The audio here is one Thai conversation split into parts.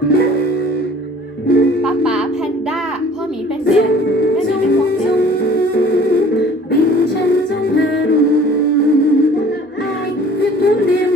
ป๊าป๋าแพนด้า พ่อหมีเป็นเด็กแม่หมีเป็นพวกเดฉันจงหันอายือทุกเดียว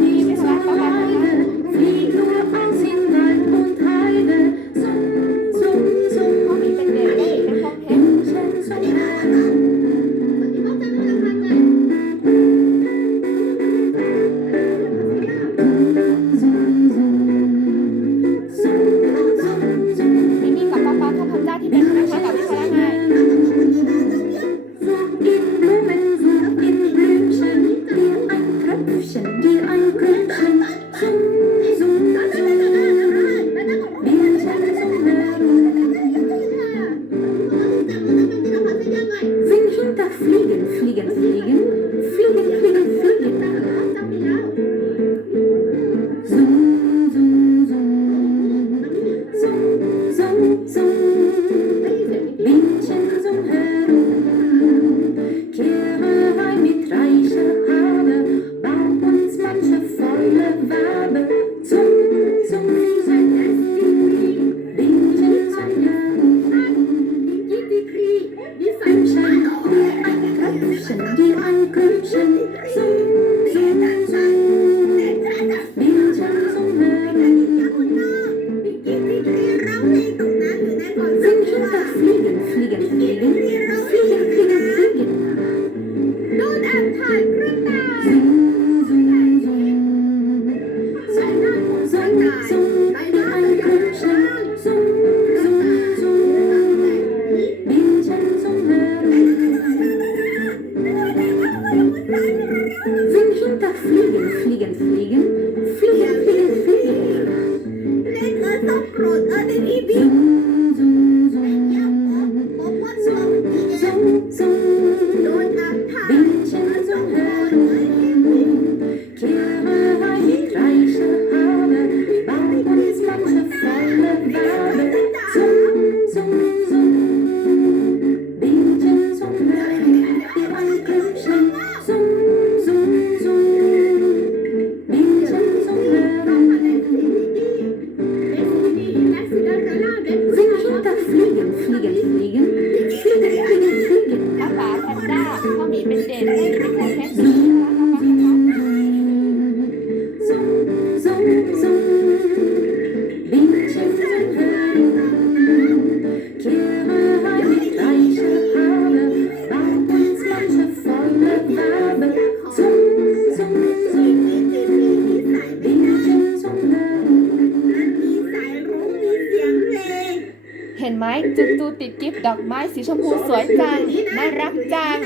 ng prod at ดอกไม้สีชมพูสวยจัง น่ารักจัง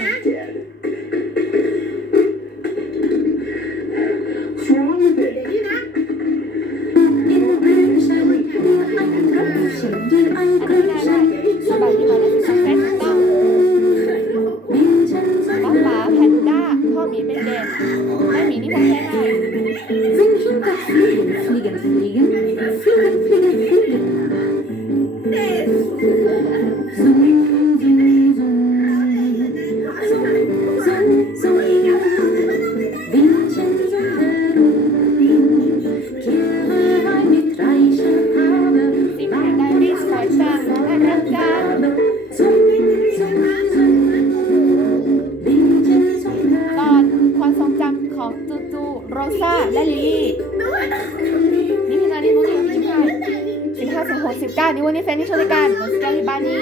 ก้านี่วันนี้แฟนนี่โชว์ด้วยกันของสแกนี่บานี่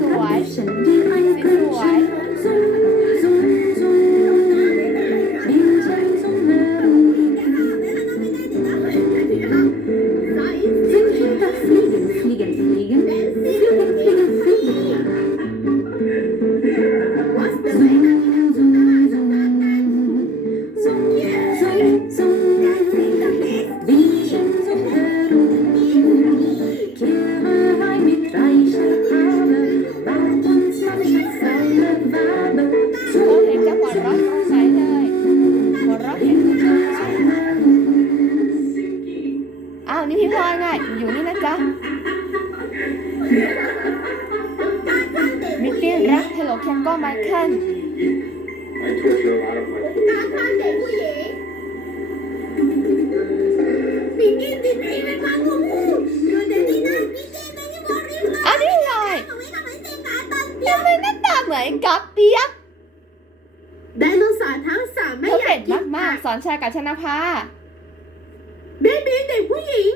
สวยสวย นะเฮลโลแคนก็มาเคิลอันนี้เลยทำไมไม่ตาเหมือนกับเปียกไดโนเสาร์ทั้งสามไม่อยากกินมากๆสอนชายกับชนะภาเบบีเด็กผู้หญิง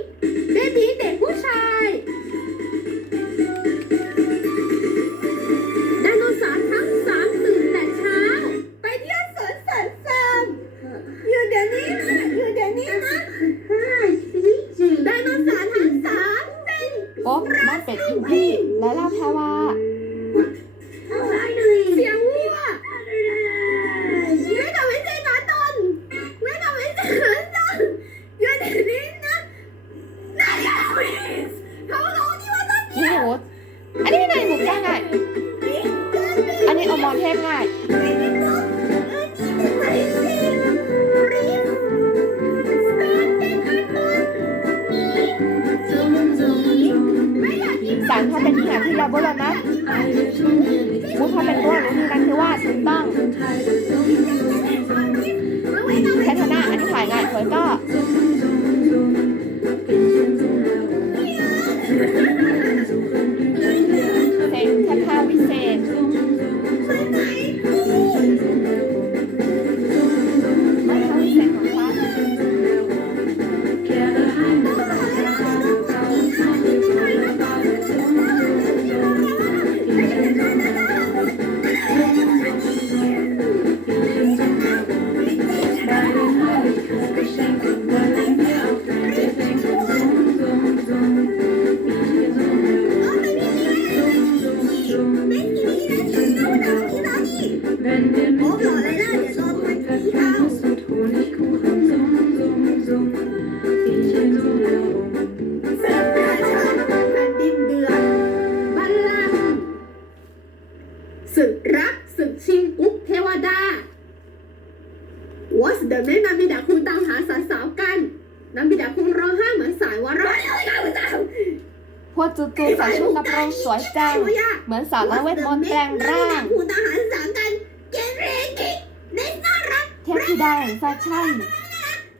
เป็นที่ไหนที่ยาโบราณนะมุกถ้าเป็นตัวรู้นี่นั่นคือว่าถูกต้องแคทนาอันนี้ถ่ายงานสวยก็ ศึกรักศึกชิงกุ๊กเทวดา What's the name นามิดาคุณตามหาสาวๆกันนามิดาคุณร้องไห้เหมือนสายวาระพวกจูจูใส่ชุดกระโปรงสวยจัง เหมือนสาวน้อยเวทมนต์แปลงร่าง คุณทหารสามกัน เกเรกิเด็กน่ารัก เทพธิ ดาแห่งแฟชั่น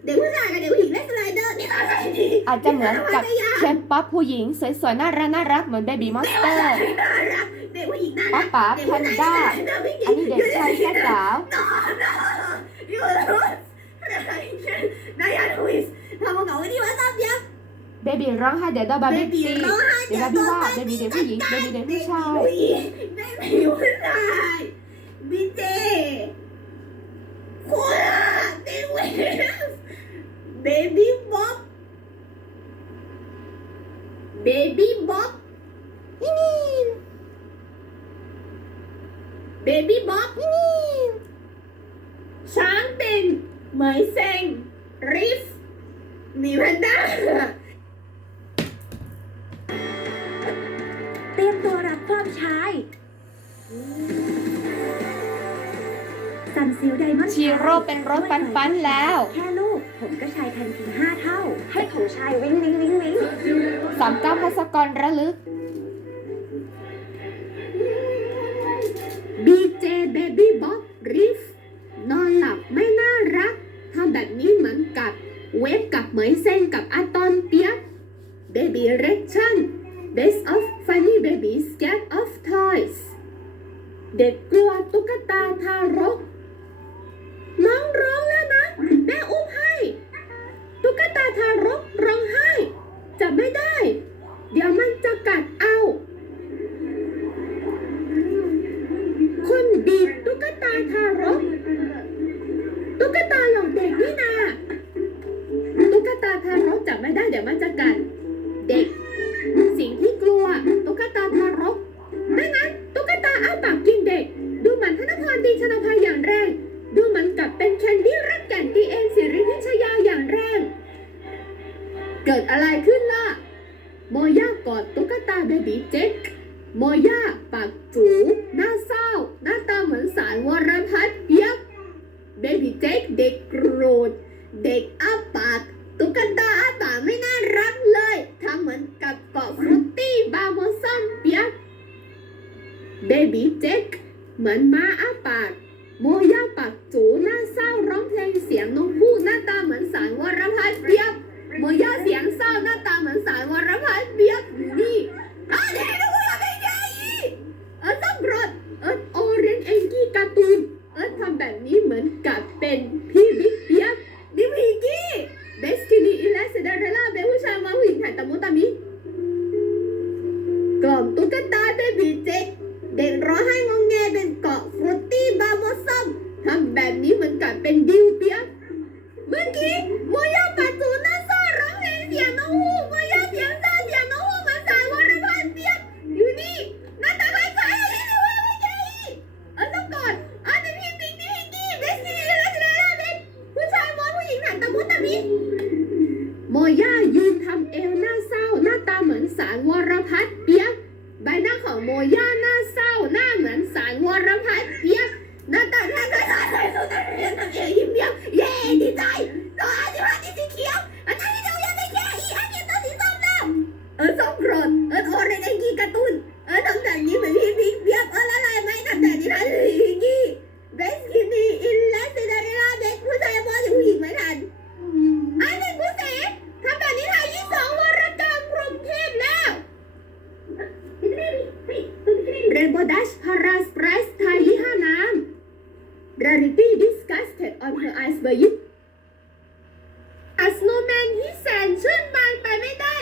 เด็กผู้ชายกับเด็กผู้หญิงเล่นสไลเดอร์นี่อะไรดีอาจจะเหมือนกับเคป๊อปผู้หญิงสวยๆน่ารักน่ารักเหมือนเบบี้มอนสเตอร์น่ารักเด็กผู้หญิงน่าป๊ารักป๋าแพนด้าอันนี้เด็กชายแค่สาวยูรุสนายาลุยส์ทำมาเก่าที่ว่าตามยักษ์เบบี้ร้องไห้เดี๋ยวโดนบาร์เบบี้บีตีร้องไห้เดี๋ยวบาร์บี้ว่าเบบี้เด็กผู้หญิงเบบี้เด็กผู้ชายเบบีผู้ชายบีเจโคลาเดวิส เบบี้บ๊อบเบบี้บ๊อบนี่นี่เบบี้บ๊อบช้างเป็นเหมยเซงริฟมีแพนดาเตรียมตัวรับความชาย ซิลไดมอนด์ชีโร่เป็นรถปันๆแล้ว แค่ลูกผมก็ชายทันทีห้าเท่า ให้ผมชายวิ่งวิ่งวิ่งวิ่งสามเก้าพัสกรระลึกบีเจเบบี้บ๊อบริฟนอนหลับไม่น่ารักทำแบบนี้เหมือนกับเวฟกับเหมยเซงกับอาตอนเปียกเบบี้เรคชั่น Best of Funny Babies Scared of Toys เด็กกลัวตุ๊กตาทารก น้องร้องแล้วนะ แม่อุ้มให้ ตุ๊กตาทารกร้องไห้ จับไม่ได้ เดี๋ยวมันจะกัดเอา คนบีบตุ๊กตาทารก ตุ๊กตาหลอกเด็กนี่นา ตุ๊กตาทารกจับไม่ได้เดี๋ยวมันจะกัด โมย่าปากจูหน้าเศร้า หน้าตาเหมือนสายวรพัฒน์เปียกเบบี้เจ็กเด็กโกร มือนกับเป็นพี่ น้าใสสุดแต่เรียนเอวยิ้มเยี่ยมเย้ดีใจตัวอันที่ว่าที่สีเขียวอันนี้เรายังไม่แค่อีอันนี้ตัวสีส้มแล้วเออส้มโกรธเออโอเรนไอกีการ์ตูนเออทำแบบนี้เหมือนพี่พิกเปียกเออละลายไหมทำแบบนี้นพี่กี้เบสกินีอินและซิดอเรลล่าเด็กผู้ชายพอถึงผู้หญิงไม่ทันอ้หนึ่งผู้เสพทำแบบนี้ทายยี่สองวรกรรกรุงเทพแล้วเรนโบดัชพาราสไพรส์ไทยยี่ห้าน้ำ Rarity disgusted on her eyes by you อัสโนแมนที่แสนชื่นบานไปไม่ได้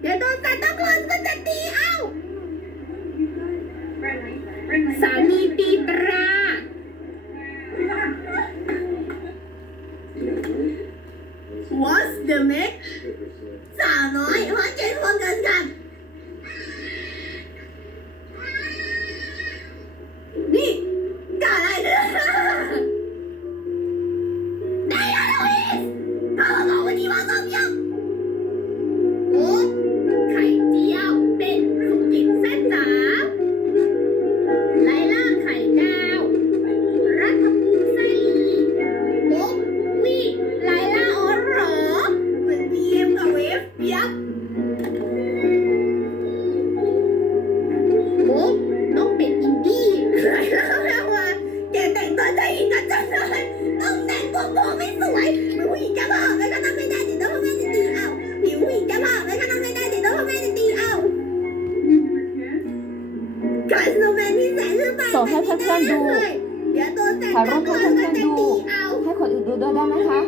เดี๋ยวโดนซานตาคลอสก็จะตีเอาสามีตีตรา What's the make สาวน้อยหัวใจพวงกันกัน พื่อนๆดูเดี๋ยวตัวแต่งถ่ายรูปให้เพื่อนๆดูเอาให้คนอื่นดูด้วยได้ไหมคะ